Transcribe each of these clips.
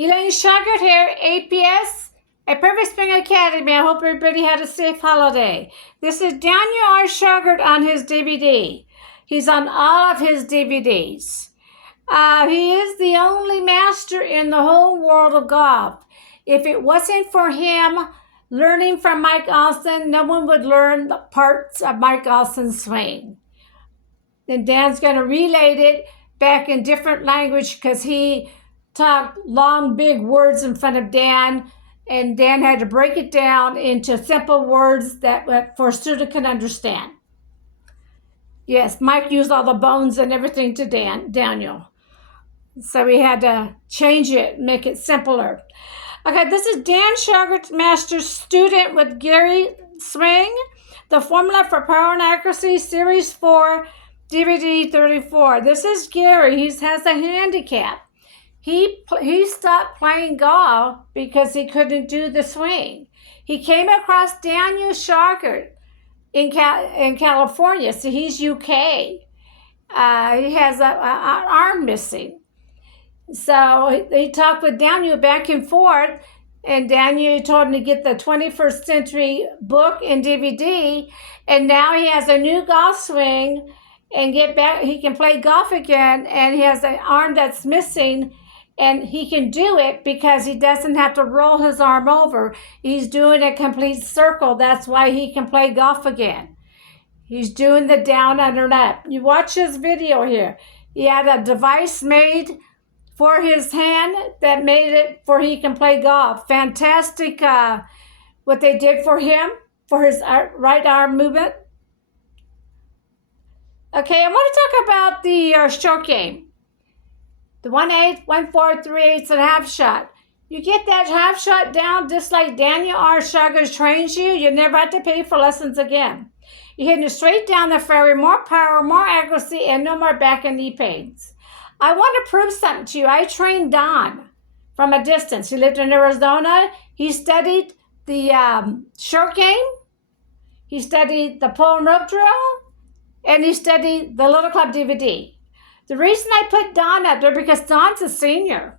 Elaine Sugar here, APS, a Perfect Spring Academy. I hope everybody had a safe holiday. This is Daniel R. Sugar on his DVD. He's on all of his DVDs. He is the only master in the whole world of golf. If it wasn't for him learning from Mike Austin, no one would learn the parts of Mike Austin's swing. And Dan's going to relate it back in different language because he talked long, big words in front of Dan, and Dan had to break it down into simple words that for a student can understand. Yes, Mike used all the bones and everything to Daniel. So we had to change it, make it simpler. Okay, this is Dan Sugar, Master Student with Gary Swing, the Formula for Power and Accuracy, Series 4, DVD 34. This is Gary. He has a handicap. He stopped playing golf because he couldn't do the swing. He came across Daniel Sugar in California. So he's UK. He has an arm missing. So he talked with Daniel back and forth, and Daniel told him to get the 21st Century book and DVD, and now he has a new golf swing and get back. He can play golf again, and he has an arm that's missing, and he can do it because he doesn't have to roll his arm over. He's doing a complete circle. That's why he can play golf again. He's doing the down, under, and up. You watch his video here. He had a device made for his hand that made it for he can play golf. Fantastic what they did for him, for his right arm movement. Okay, I want to talk about the stroke game. The 1/8, 1/4, 3/8, and half shot. You get that half shot down just like Daniel R. Sugar trains you, you never have to pay for lessons again. You're hitting it straight down the fairway, more power, more accuracy, and no more back and knee pains. I want to prove something to you. I trained Don from a distance. He lived in Arizona. He studied the short game. He studied the pole and rope drill. And he studied the Little Club DVD. The reason I put Don up there because Don's a senior.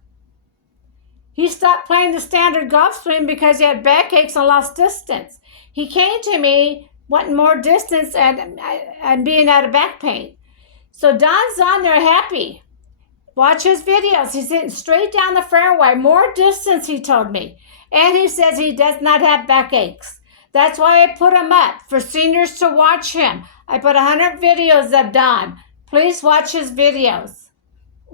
He stopped playing the standard golf swing because he had backaches and lost distance. He came to me wanting more distance and being out of back pain. So Don's on there happy. Watch his videos. He's hitting straight down the fairway. More distance, he told me. And he says he does not have backaches. That's why I put him up, for seniors to watch him. I put 100 videos of Don. Please watch his videos.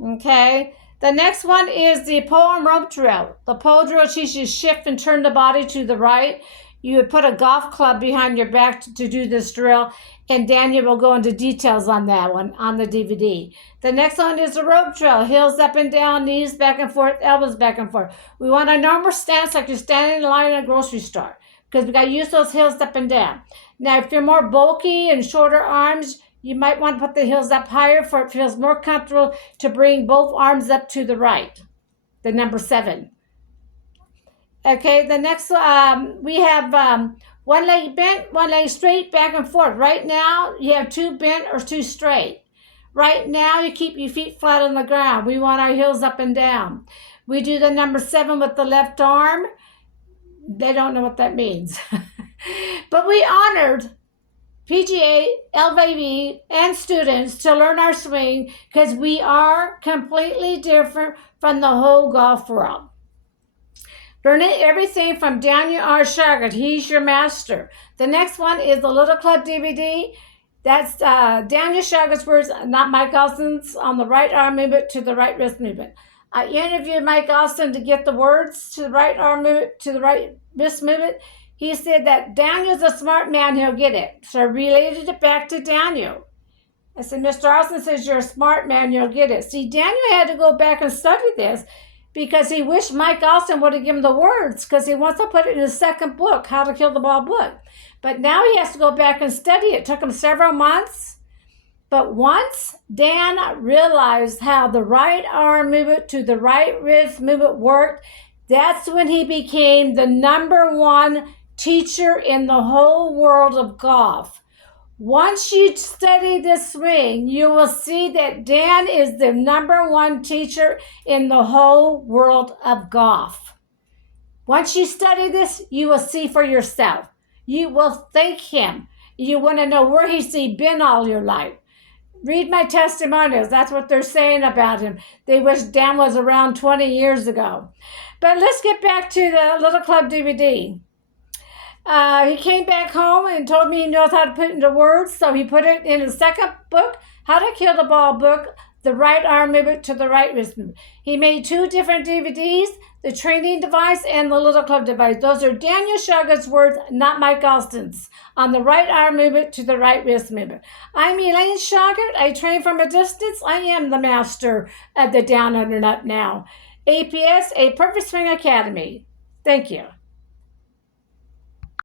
Okay? The next one is the pole and rope drill. The pole drill teaches you to shift and turn the body to the right. You would put a golf club behind your back to do this drill, and Daniel will go into details on that one on the DVD. The next one is the rope drill. Heels up and down, knees back and forth, elbows back and forth. We want a normal stance like you're standing in line in a grocery store, because we got to use those heels up and down. Now, if you're more bulky and shorter arms, you might want to put the heels up higher for it feels more comfortable to bring both arms up to the right, the number 7. Okay, the next, we have one leg bent, one leg straight, back and forth. Right now, you have 2 bent or 2 straight. Right now, you keep your feet flat on the ground. We want our heels up and down. We do the number 7 with the left arm. They don't know what that means. But we honored PGA, LVB, and students to learn our swing because we are completely different from the whole golf world. Learning everything from Daniel R. Sugar. He's your master. The next one is the Little Club DVD. That's Daniel Sugar's words, not Mike Austin's, on the right arm movement to the right wrist movement. I interviewed Mike Austin to get the words to the right arm movement, to the right wrist movement. He said that Daniel's a smart man, he'll get it. So I related it back to Daniel. I said, Mr. Austin says you're a smart man, you'll get it. See, Daniel had to go back and study this because he wished Mike Austin would have given him the words because he wants to put it in his second book, How to Kill the Ball book. But now he has to go back and study it. It took him several months. But once Dan realized how the right arm movement to the right wrist movement worked, that's when he became the number 1 teacher in the whole world of golf. Once you study this swing, you will see that Dan is the #1 teacher in the whole world of golf. Once you study this, you will see for yourself. You will thank him. You want to know where he's been all your life. Read my testimonials. That's what they're saying about him. They wish Dan was around 20 years ago. But let's get back to the Little Club DVD. He came back home and told me he knows how to put it into words, so he put it in his second book, How to Kill the Ball book, the right arm movement to the right wrist movement. He made 2 different DVDs, the training device and the Little Club device. Those are Daniel Shauger's words, not Mike Alston's, on the right arm movement to the right wrist movement. I'm Elaine Shauger. I train from a distance. I am the master of the down, under, and up now. APS, a Perfect Swing Academy. Thank you.